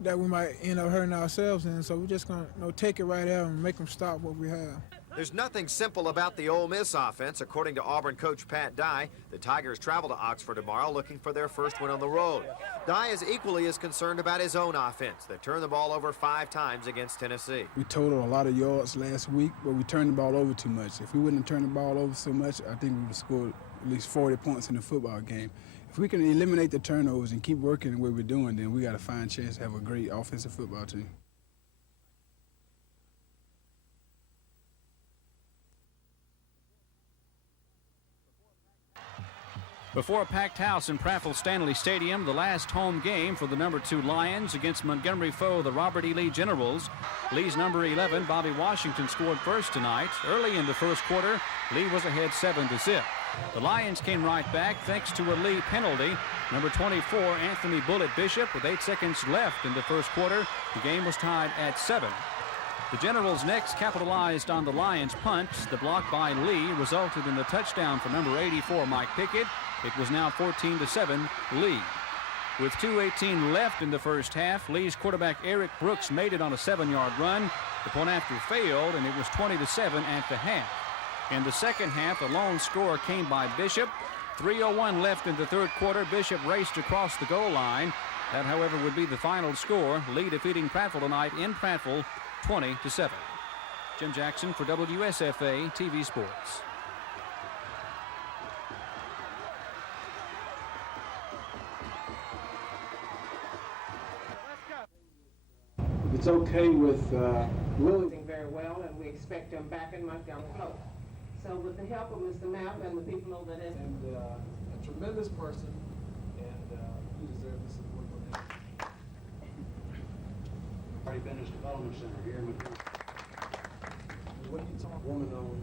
that we might end up hurting ourselves in. So we're just going to take it right out and make them stop what we have. There's nothing simple about the Ole Miss offense. According to Auburn coach Pat Dye, the Tigers travel to Oxford tomorrow looking for their first win on the road. Dye is equally as concerned about his own offense. They turned the ball over 5 times against Tennessee. We totaled a lot of yards last week, but we turned the ball over too much. If we wouldn't have turned the ball over so much, I think we would have scored at least 40 points in the football game. If we can eliminate the turnovers and keep working the way we're doing, then we got a fine chance to have a great offensive football team. Before a packed house in Prattville Stanley Stadium, the last home game for the number 2 Lions against Montgomery foe, the Robert E. Lee Generals. Lee's number 11, Bobby Washington, scored first tonight. Early in the first quarter, Lee was ahead 7-0. The Lions came right back thanks to a Lee penalty. Number 24, Anthony Bullet Bishop, with 8 seconds left in the first quarter. The game was tied at 7. The Generals next capitalized on the Lions' punt. The block by Lee resulted in the touchdown for number 84, Mike Pickett. It was now 14-7, Lee. With 2:18 left in the first half, Lee's quarterback Eric Brooks made it on a 7-yard run. The point after failed, and it was 20-7 at the half. In the second half, the lone score came by Bishop. 3:01 left in the third quarter. Bishop raced across the goal line. That, however, would be the final score. Lee defeating Prattville tonight in Prattville, 20-7. Jim Jackson for WSFA TV Sports. It's okay with Willie very well, and we expect him back in Montgomery. So with the help of Mr. Mapp and the people over there. And a tremendous person, and you deserve the support from him. Already been his development center here in Montgomery. What do you talk woman on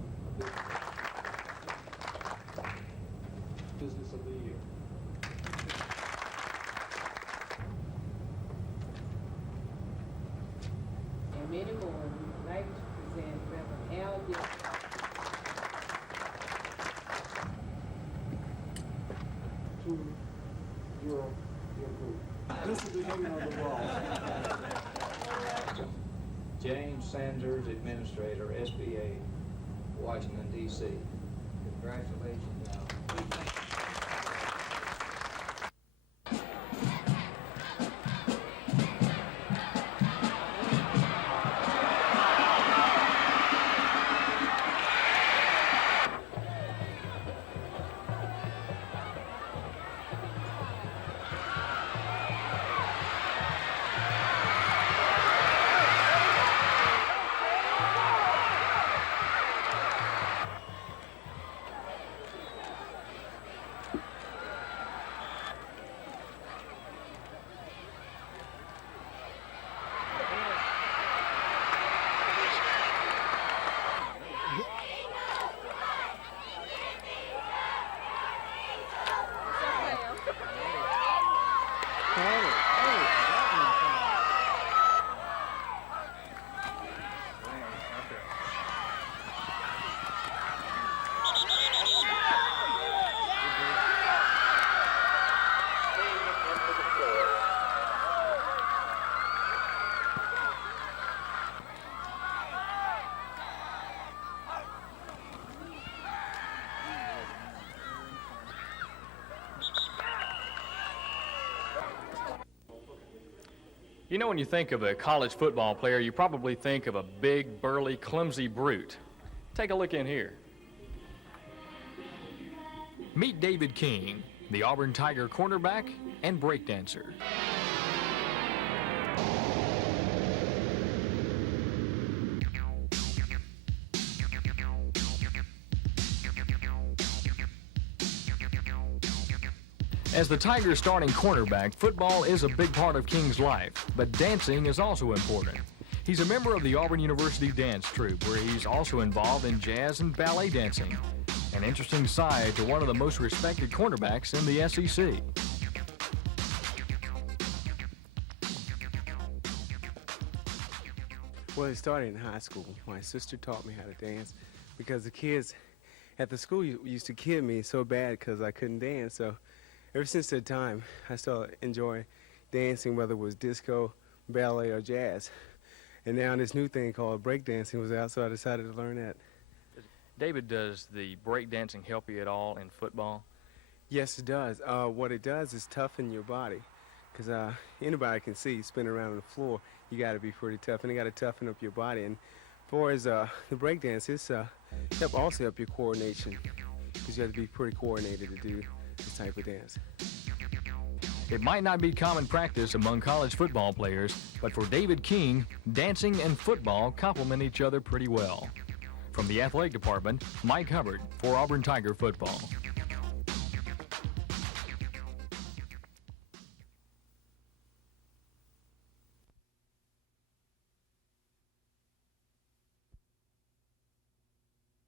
business of the year? And many more would like to present Reverend Al. To your group. This is the beginning of the wall. James Sanders, Administrator, SBA, Washington, D.C. Congratulations, Al. You know, when you think of a college football player, you probably think of a big, burly, clumsy brute. Take a look in here. Meet David King, the Auburn Tiger cornerback and breakdancer. As the Tigers' starting cornerback, football is a big part of King's life, but dancing is also important. He's a member of the Auburn University dance troupe, where he's also involved in jazz and ballet dancing. An interesting side to one of the most respected cornerbacks in the SEC. Well, it started in high school. My sister taught me how to dance because the kids at the school used to kid me so bad because I couldn't dance. So ever since that time, I started enjoying dancing, whether it was disco, ballet, or jazz. And now this new thing called breakdancing was out, so I decided to learn that. David, does the breakdancing help you at all in football? Yes, it does. What it does is toughen your body, because anybody can see spinning around on the floor, you got to be pretty tough, and you got to toughen up your body. And as far as the breakdance, it's also help your coordination, because you have to be pretty coordinated to do this type of dance. It might not be common practice among college football players, but for David King, dancing and football complement each other pretty well. From the athletic department, Mike Hubbard for Auburn Tiger Football.